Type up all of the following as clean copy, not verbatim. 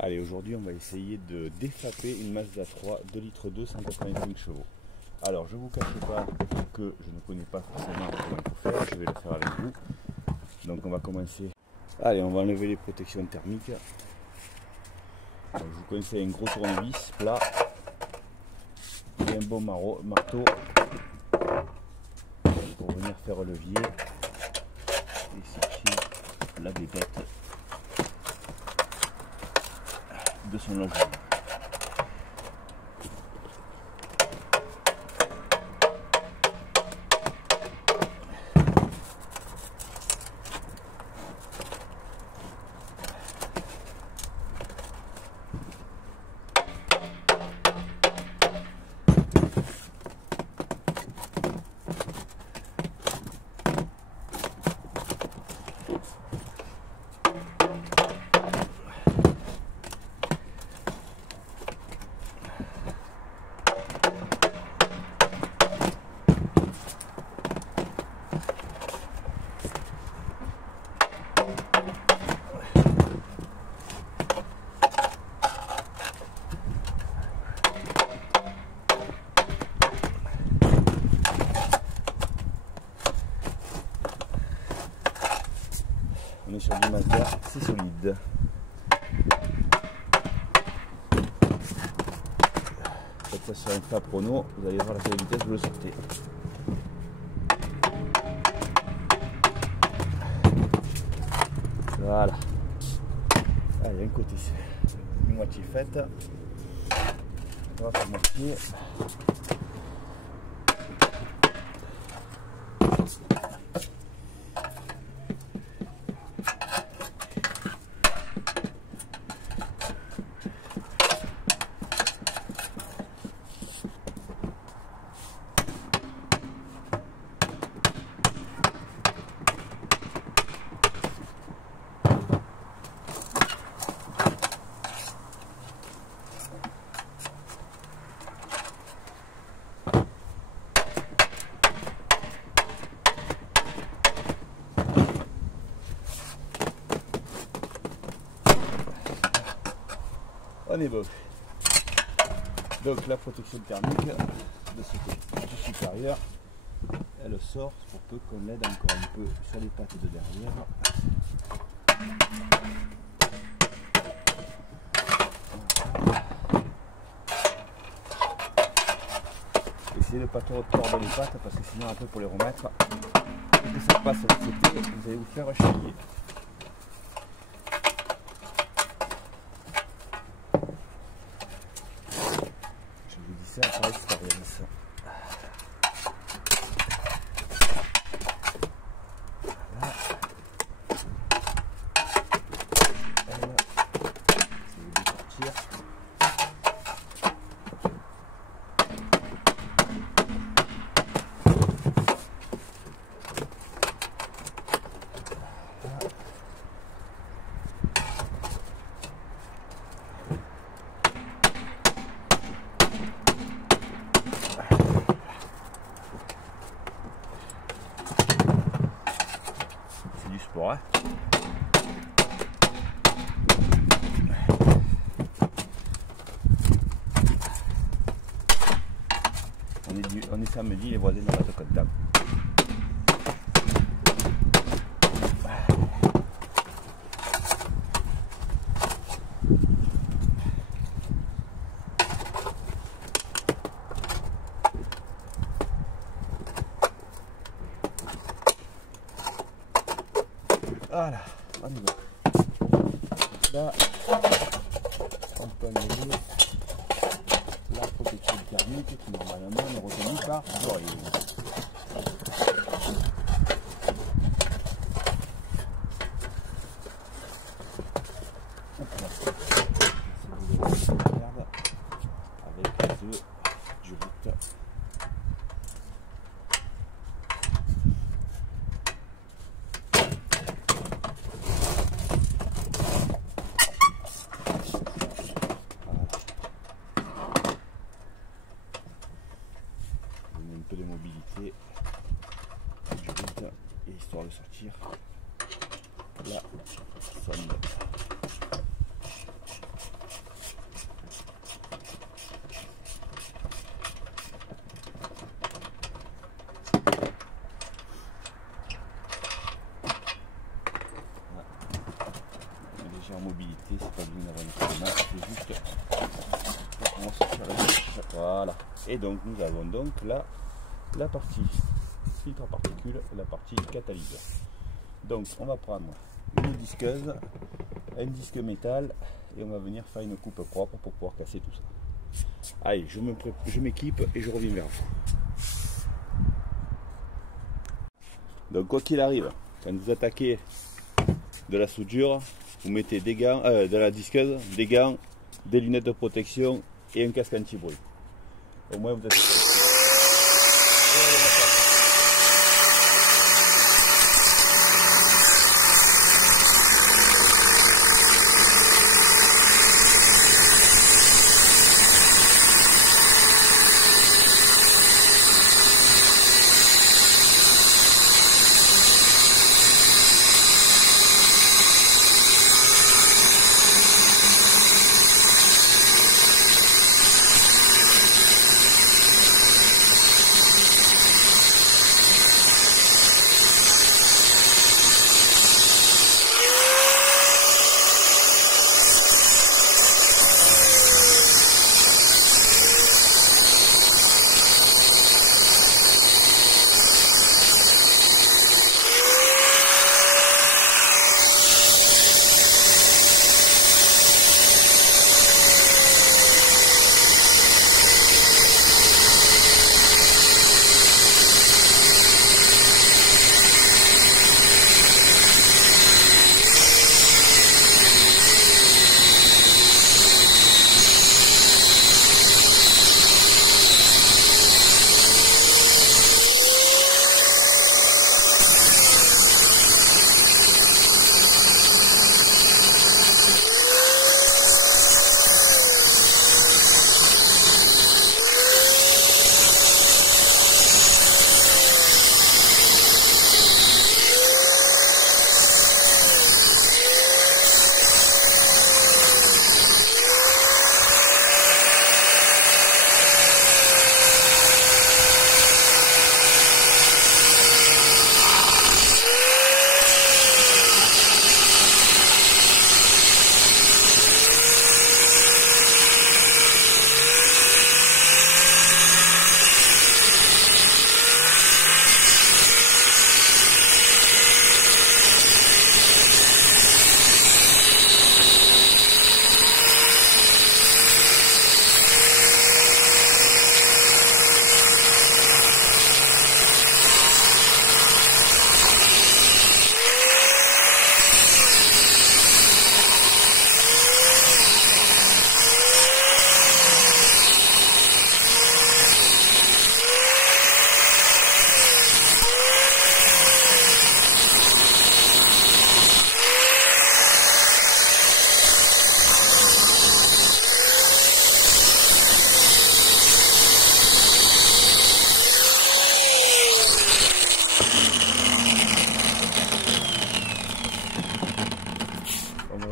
Allez, aujourd'hui on va essayer de défaper une Mazda 3 2 litres 2 185 chevaux. Alors je ne vous cache pas que je ne connais pas forcément comment il faut faire, je vais le faire avec vous. Donc on va commencer. Allez, on va enlever les protections thermiques. Donc, je vous conseille un gros tournevis plat et un bon marteau pour venir faire le levier et sortir la bébête de son logement. On est sur du Mazda, c'est solide. Faites ça sur un plat prono, vous allez voir à quelle vitesse vous le sortez. Voilà. Allez, un côté c'est une moitié faite. On va faire moitié. On est bon. Donc la protection thermique de ce côté du supérieur, elle sort pour peu qu'on l'aide encore un peu sur les pattes de derrière. Essayez de ne pas trop tordre les pattes parce que sinon après pour les remettre et que ça passe de l'autre côté, vous allez vous faire chier. Par expérience. Voilà. Essayez de sortir. Sport, hein. On est samedi, les voisins n'ont pas de contact. Voilà, on y va. Là, on peut enlever la protection thermique qui normalement est retenue par l'oreille. Avec les œufs du route. De mobilité du route et histoire de sortir la sonde. réalité c'est pas bien d'avoir une caméra, c'est juste pour comment sortir la mèche. Voilà. Et donc nous avons donc là la partie filtre à particules et la partie catalyseur. Donc on va prendre une disqueuse, un disque métal et on va venir faire une coupe propre pour pouvoir casser tout ça. Allez, je m'équipe et je reviens vers vous. Donc quoi qu'il arrive, quand vous attaquez de la soudure, vous mettez des gants, de la disqueuse, des gants, des lunettes de protection et un casque anti-bruit. Au moins vous êtes...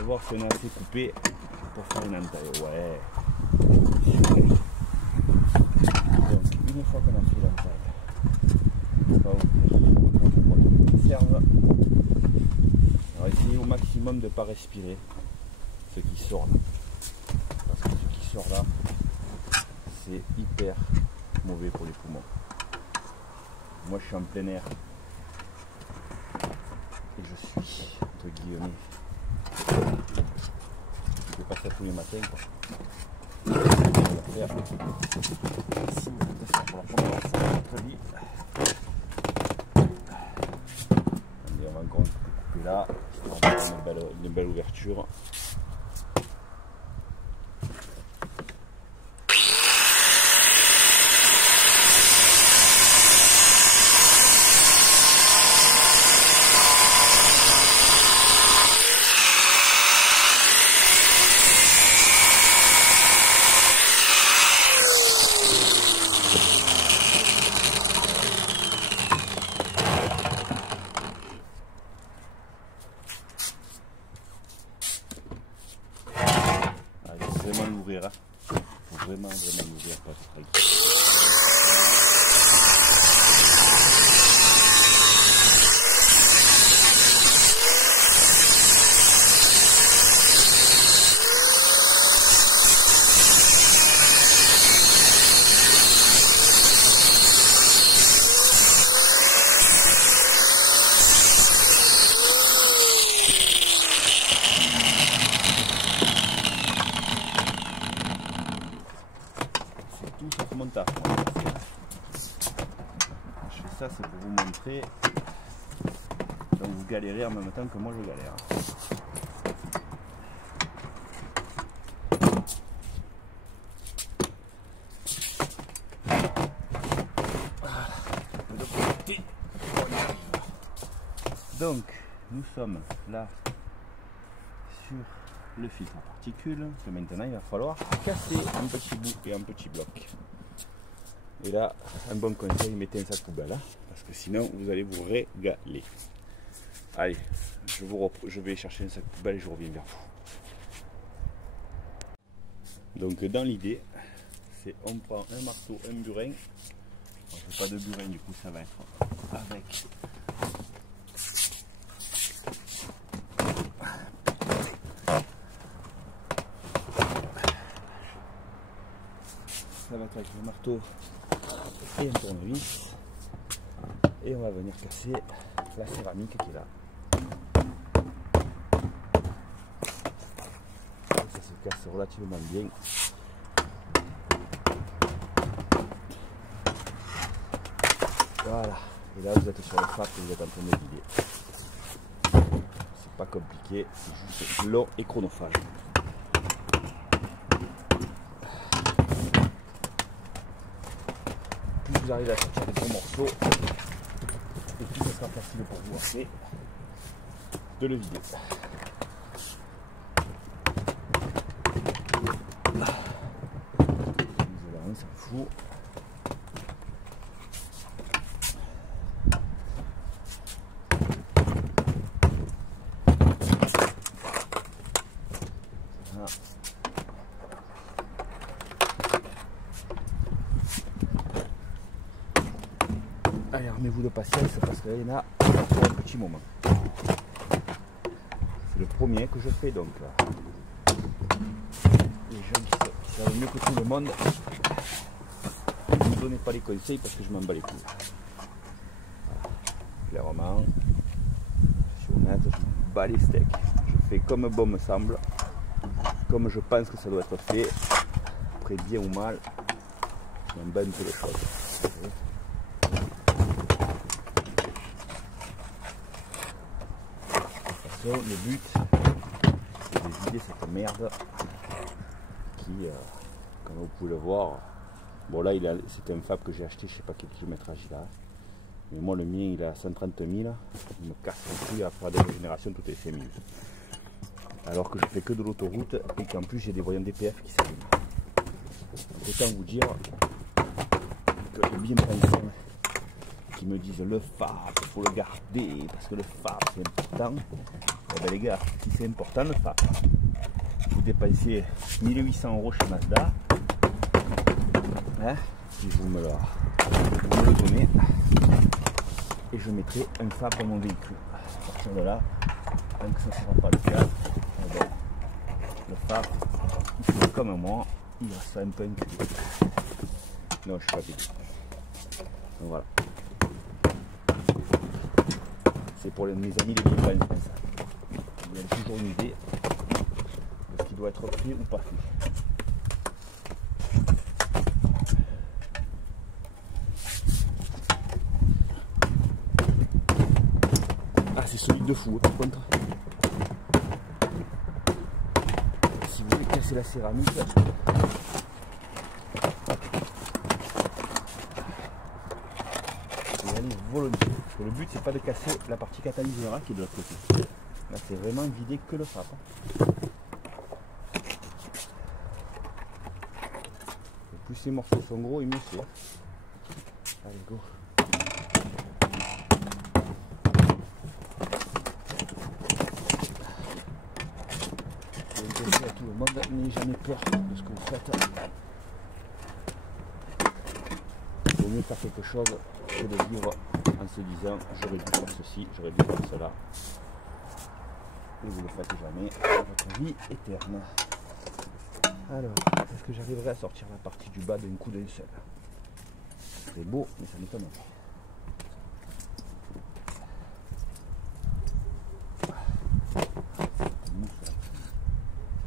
voir si on a assez coupé pour faire une entaille. Ouais. Donc, une fois qu'on a fait l'entaille, on va ouvrir notre serve. On va essayer au maximum de ne pas respirer ce qui sort là. Parce que ce qui sort là, c'est hyper mauvais pour les poumons. Moi je suis en plein air et je suis entre guillemets. Je fais pas ça tous les matins quoi. On va faire ici de faire pour la première fois notre lit. On va encore couper là, on va faire une belle ouverture. Vraiment l'ouvrir, hein. Faut vraiment l'ouvrir pas se fait. Donc vous galérez en même temps que moi je galère. Donc nous sommes là sur le filtre à particules que maintenant il va falloir casser un petit bout et un petit bloc. Et là, un bon conseil, mettez un sac poubelle, hein, parce que sinon vous allez vous régaler. Allez, je vais chercher un sac poubelle et je reviens vers vous. Donc dans l'idée, c'est on prend un marteau, un burin. Je ne fais pas de burin, du coup ça va être avec le marteau et un tournevis, et on va venir casser la céramique qui est là. Et ça se casse relativement bien. Voilà, et là vous êtes sur le fap et vous êtes en train de vider. C'est pas compliqué, c'est juste long et chronophage. Plus vous arrivez à sortir des gros morceaux, et plus ça sera facile pour vous après de le vider. On s'en fout. Voilà. Allez, armez-vous de patience parce qu'il y en a pour un petit moment. C'est le premier que je fais donc là. Les gens qui savent mieux que tout le monde, ne me donnez pas les conseils parce que je m'en bats les couilles. Voilà. Clairement, je suis honnête, je m'en bats les steaks. Je fais comme bon me semble, comme je pense que ça doit être fait. Après bien ou mal, je m'en bats un peu les choses. Le but, c'est de vider cette merde qui, comme vous pouvez le voir, bon là c'est un fab que j'ai acheté, je sais pas quel kilométrage il a, mais moi le mien il a 130 000, il me casse le cul à faire des régénérations toutes les 5 minutes. Alors que je fais que de l'autoroute et qu'en plus j'ai des voyants DPF qui s'allument. Autant vous dire que j'ai bien pensé qui me disent le fab, il faut le garder parce que le fab c'est important. Eh ben les gars, si c'est important le fab, vous dépensez 1800 € chez Mazda, hein, si vous me le donnez, et je mettrai un fab dans mon véhicule. À partir de là, tant que ça ne sera pas le cas, eh ben, le fab, il fait comme moi, il reste un peu inculé. Non, je suis pas bien. Donc voilà. C'est pour mes amis les vivants, je pense. Il y a toujours une idée de ce qui doit être fait ou pas fait. Ah, c'est solide de fou par contre. Si vous voulez casser la céramique, volontiers. Parce que le but c'est pas de casser la partie catalyseur qui est de l'autre côté. Là c'est vraiment vider que le fap. Et plus ces morceaux sont gros et mieux c'est. Allez go. Je vais le dire à tout le monde, n'ayez jamais peur de ce que vous faites. Il vaut mieux faire quelque chose que de vivre en se disant j'aurais dû faire ceci, j'aurais dû faire cela. Et vous ne le faites jamais dans votre vie éterne. Alors, est-ce que j'arriverai à sortir la partie du bas d'un coup d'un seul? C'est beau, mais ça m'étonne pas.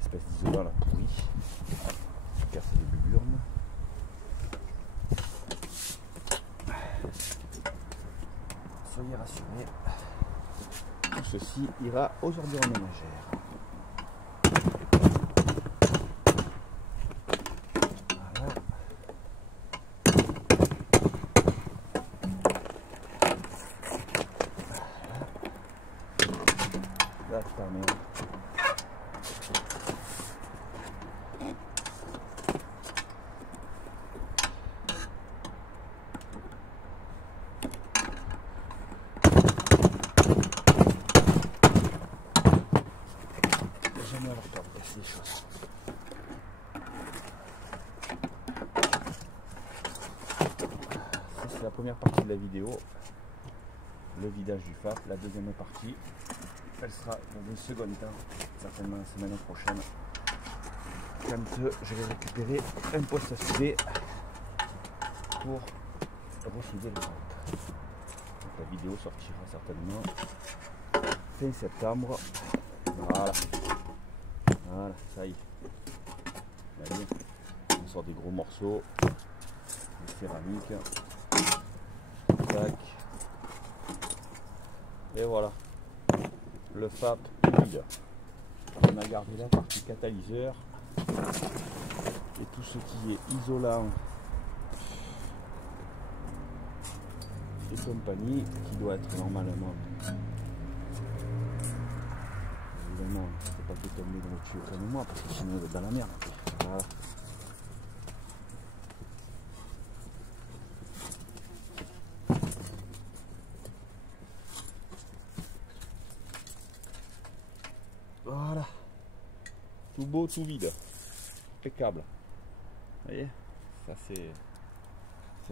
Cette espèce d'isolant là pourri. Je casse les buburnes. Ça y rassurer. Tout ceci ira aux ordures ménagères. Voilà. Là, ça permet. Jamais avoir peur de casser des choses. Ça c'est la première partie de la vidéo, le vidage du FAP. La deuxième partie, elle sera dans un second temps, certainement la semaine prochaine, quand je vais récupérer un poste à souder pour ressouder le FAP. Donc la vidéo sortira certainement fin septembre. Voilà. Voilà, ça y est. Allez, on sort des gros morceaux de céramique. Tac. Et voilà. Le FAP humide. On a gardé la partie catalyseur et tout ce qui est isolant et compagnie qui doit être normalement. Évidemment, il ne faut pas que tomber dans le tuyau comme moi parce que sinon on est dans la merde. Voilà. Voilà. Tout beau, tout vide. Impeccable. Vous voyez, ça c'est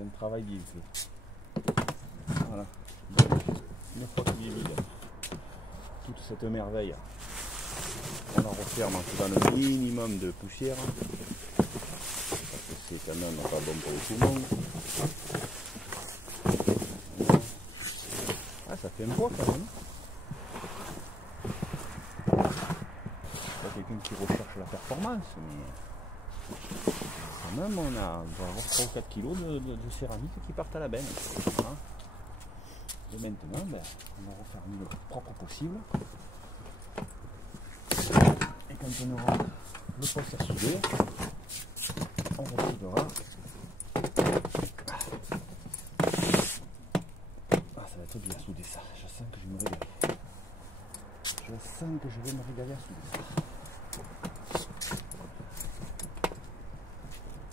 un travail bien fait. Voilà. Donc, une fois qu'il est vide, toute cette merveille, on la referme en faisant le minimum de poussière parce que c'est quand même pas bon pour le poumon. Ah, ça fait un poids quand même. Pas quelqu'un qui recherche la performance, mais quand même on va avoir 3 ou 4 kg de céramique qui partent à la benne. Hein. Et maintenant, ben, on va refermer le plus propre possible. Et quand on aura le poste à souder, on resoudera. Ah, ça va être bien à souder ça. Je sens que je vais me régaler. Je sens que je vais me régaler à souder ça.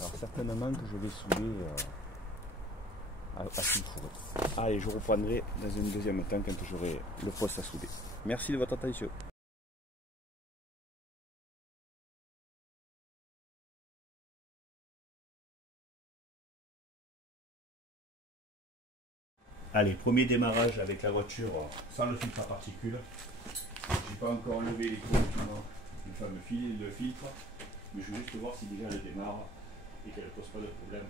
Alors certainement que je vais souder à fil fourré. Allez, je reprendrai dans un deuxième temps quand j'aurai le poste à souder. Merci de votre attention. Allez, premier démarrage avec la voiture sans le filtre à particules. J'ai pas encore enlevé les compartiments, le fameux filtre, mais je vais juste voir si déjà elle démarre et qu'elle ne pose pas de problème.